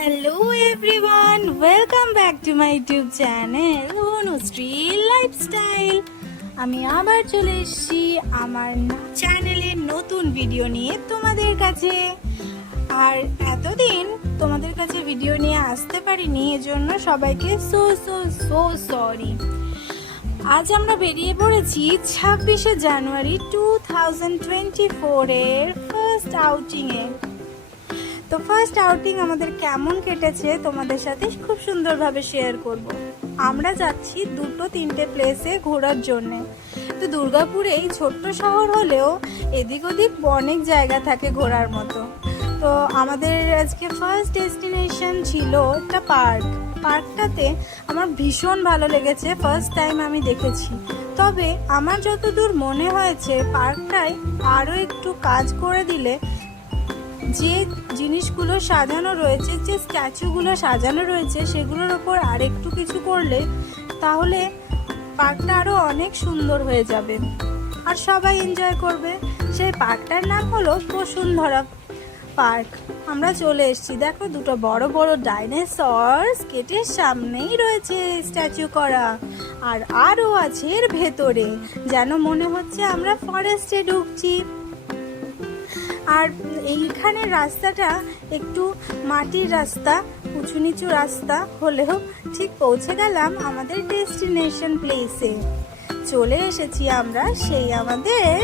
Hello everyone, welcome back to my YouTube channel Anushree lifestyle. আমি আবার চলে এসেছি আমার চ্যানেলের নতুন ভিডিও নিয়ে তোমাদের কাছে। আর এতদিন তোমাদের কাছে ভিডিও নিয়ে আসতে পারিনি, এজন্য সবাইকে সো সরি। আজ আমরা বেরিয়ে পড়েছি 26শে জানুয়ারি 2024 এর ফার্স্ট আউটিংয়ে। তো ফার্স্ট আউটিং আমাদের কেমন কেটেছে তোমাদের সাথে খুব সুন্দরভাবে শেয়ার করব। আমরা যাচ্ছি 2-3টে প্লেসে ঘোরার জন্য। তো দুর্গাপুর এই ছোট্ট শহর হলেও এদিক ওদিক অনেক জায়গা থাকে ঘোরার মতো। তো আমাদের আজকে ফার্স্ট ডেস্টিনেশন ছিল একটা পার্কটাতে আমার ভীষণ ভালো লেগেছে, ফার্স্ট টাইম আমি দেখেছি। তবে আমার যতদূর মনে হয়েছে পার্কটায় আরও একটু কাজ করে দিলে, যে জিনিসগুলো সাজানো রয়েছে, যে স্ট্যাচুগুলো সাজানো রয়েছে সেগুলোর ওপর আর একটু কিছু করলে তাহলে পার্কটা আরও অনেক সুন্দর হয়ে যাবে আর সবাই এনজয় করবে। সেই পার্কটার নাম হলো বসুন্ধরা পার্ক। আমরা চলে এসেছি, দেখো দুটো বড় বড় ডাইনোসর গেটের সামনেই রয়েছে স্ট্যাচু করা, আর আরও আছে এর ভেতরে, যেন মনে হচ্ছে আমরা ফরেস্টে ঢুকছি। আর এইখানে রাস্তাটা একটু মাটির রাস্তা, উঁচু নিচু রাস্তা হলেও ঠিক পৌঁছে গেলাম আমাদের ডেস্টিনেশন প্লেসে। চলে এসেছি আমরা সেই আমাদের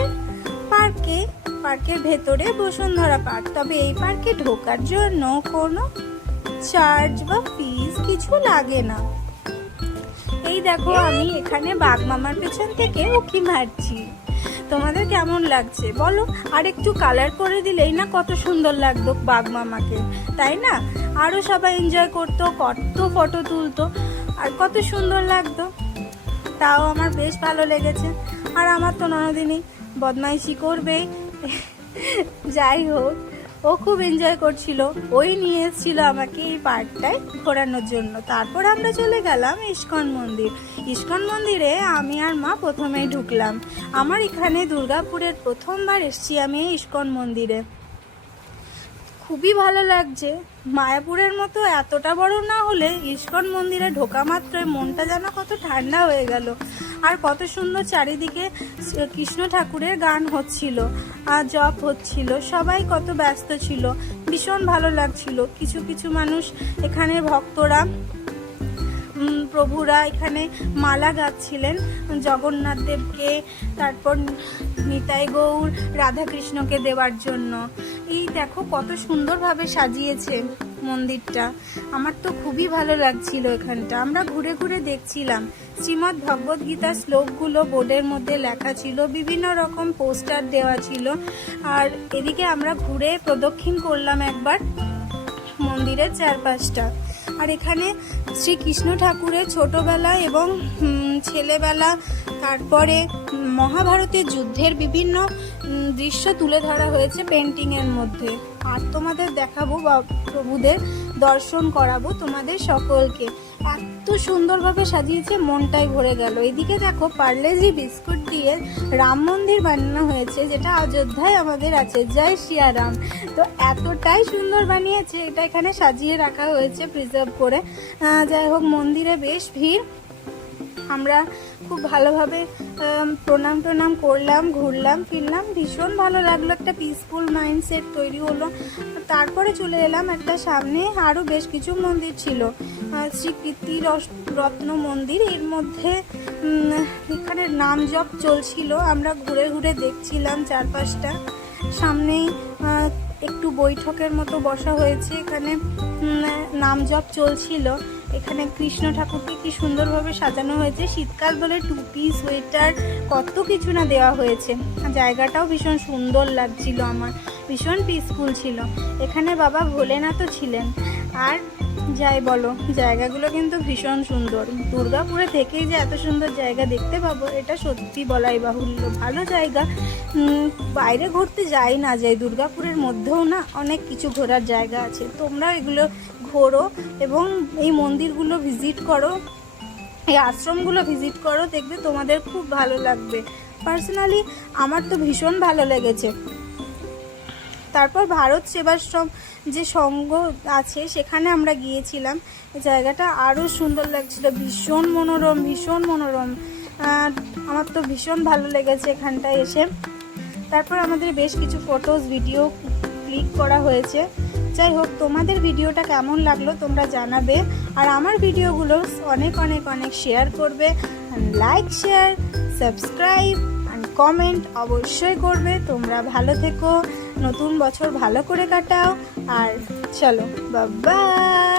পার্কের ভেতরে বসুন্ধরা পার্ক। তবে এই পার্কে ঢোকার জন্য কোনো চার্জ বা ফিস কিছু লাগে না। এই দেখো আমি এখানে বাঘ মামার পেছন থেকে উঁকি মারছি। তোমাদের কেমন লাগছে বলো? আর একটু কালার করে দিলেই না কত সুন্দর লাগতো বাঘ মামাকে, তাই না? আরও সবাই এনজয় করতো, কত ফটো তুলতো আর কত সুন্দর লাগতো। তাও আমার বেশ ভালো লেগেছে। আর আমার তো ননদিনী বদমাইশি করবেই, যাই হোক ও খুব এনজয় করছিল, ওই নিয়ে এসেছিল আমাকে এই পার্কটায় ঘোরানোর জন্য। তারপর আমরা চলে গেলাম ইস্কন মন্দিরে আমি আর মা প্রথমেই ঢুকলাম। আমার এখানে দুর্গাপুরের প্রথমবার এসেছি আমি এই ইস্কন মন্দিরে। খুবই ভালো লাগছে। মায়াপুরের মতো এতটা বড় না হলে ইস্কন মন্দিরে ঢোকা মাত্রই মনটা যেন কত ঠান্ডা হয়ে গেল। আর কত সুন্দর চারিদিকে কৃষ্ণ ঠাকুরের গান হচ্ছিল আর জপ হচ্ছিল, সবাই কত ব্যস্ত ছিল, ভীষণ ভালো লাগছিল। কিছু মানুষ এখানে ভক্তরা, প্রভুরা এখানে মালা গাচ্ছিলেন জগন্নাথ দেবকে, তারপর নিতাই গৌর রাধাকৃষ্ণকে দেওয়ার জন্য। এই দেখো কত সুন্দরভাবে সাজিয়েছে মন্দিরটা, আমার তো খুবই ভালো লাগছিল এখানটা। আমরা ঘুরে ঘুরে দেখছিলাম, শ্রীমদ্ ভগবদ গীতার শ্লোকগুলো বোর্ডের মধ্যে লেখা ছিল, বিভিন্ন রকম পোস্টার দেওয়া ছিল। আর এদিকে আমরা ঘুরে প্রদক্ষিণ করলাম একবার মন্দিরের চারপাশটা। আর এখানে শ্রীকৃষ্ণ ঠাকুরের ছোটবেলা এবং ছেলেবেলা, তারপরে মহাভারতের যুদ্ধের বিভিন্ন দৃশ্য তুলে ধরা হয়েছে পেন্টিংয়ের মধ্যে। আর তোমাদের দেখাবো বা প্রভুদের দর্শন করাবো তোমাদের সকলকে। এত সুন্দরভাবে সাজিয়েছে, মনটাই ভরে গেল। এদিকে দেখো পার্লেজি বিস্কুট দিয়ে রাম মন্দির বানানো হয়েছে, যেটা অযোধ্যায় আমাদের আছে, জয় সিয়ারাম। তো এতটাই সুন্দর বানিয়েছে, এটা এখানে সাজিয়ে রাখা হয়েছে প্রিজার্ভ করে। যাই হোক মন্দিরে বেশ ভিড়, আমরা খুব ভালোভাবে প্রণাম করলাম, ঘুরলাম ফিরলাম, ভীষণ ভালো লাগলো। একটা পিসফুল মাইন্ডসেট তৈরি হলো। তারপরে চলে এলাম একটা সামনে, আরও বেশ কিছু মন্দির ছিল, শ্রী কীর্তি রত্ন মন্দির। এর মধ্যে এখানে নাম জপ চলছিল, আমরা ঘুরে ঘুরে দেখছিলাম চারপাশটা। সামনেই একটু বৈঠকের মতো বসা হয়েছে, এখানে নাম জপ চলছিল। এখানে কৃষ্ণ ঠাকুরকে কি সুন্দরভাবে সাজানো হয়েছে, শীতকাল বলে টুপি সোয়েটার কত কিছু না দেওয়া হয়েছে। জায়গাটাও ভীষণ সুন্দর লাগছিল, আমার ভীষণ পিসফুল ছিল। এখানে বাবা ভোলেনাথও ছিলেন। আর যাই বলো, জায়গাগুলো কিন্তু ভীষণ সুন্দর। দুর্গাপুরে থেকেই যে এত সুন্দর জায়গা দেখতে পাবো এটা সত্যি বলাই বাহুল্য। ভালো জায়গা, বাইরে ঘুরতে যাই না যাই, দুর্গাপুরের মধ্যেও না অনেক কিছু ঘোরার জায়গা আছে। তোমরা এগুলো ঘোরো এবং এই মন্দিরগুলো ভিজিট করো, এই আশ্রমগুলো ভিজিট করো, দেখবে তোমাদের খুব ভালো লাগবে। পার্সোনালি আমার তো ভীষণ ভালো লেগেছে। তারপর ভারত সেবাশ্রম যে সংঘ আছে সেখানে আমরা গিয়েছিলাম। জায়গাটা আরও সুন্দর লাগছিল, ভীষণ মনোরম, ভীষণ মনোরম। আমার তো ভীষণ ভালো লেগেছে এখানটায় এসে। তারপর আমাদের বেশ কিছু ফটোস ভিডিও ক্লিক করা হয়েছে। যাই হোক, তোমাদের ভিডিওটা কেমন লাগলো তোমরা জানাবে, আর আমার ভিডিওগুলো অনেক অনেক অনেক শেয়ার করবে, like share subscribe and comment অবশ্যই করবে। তোমরা ভালো থেকো, নতুন বছর ভালো করে কাটাও, আর চলো বাই বাই।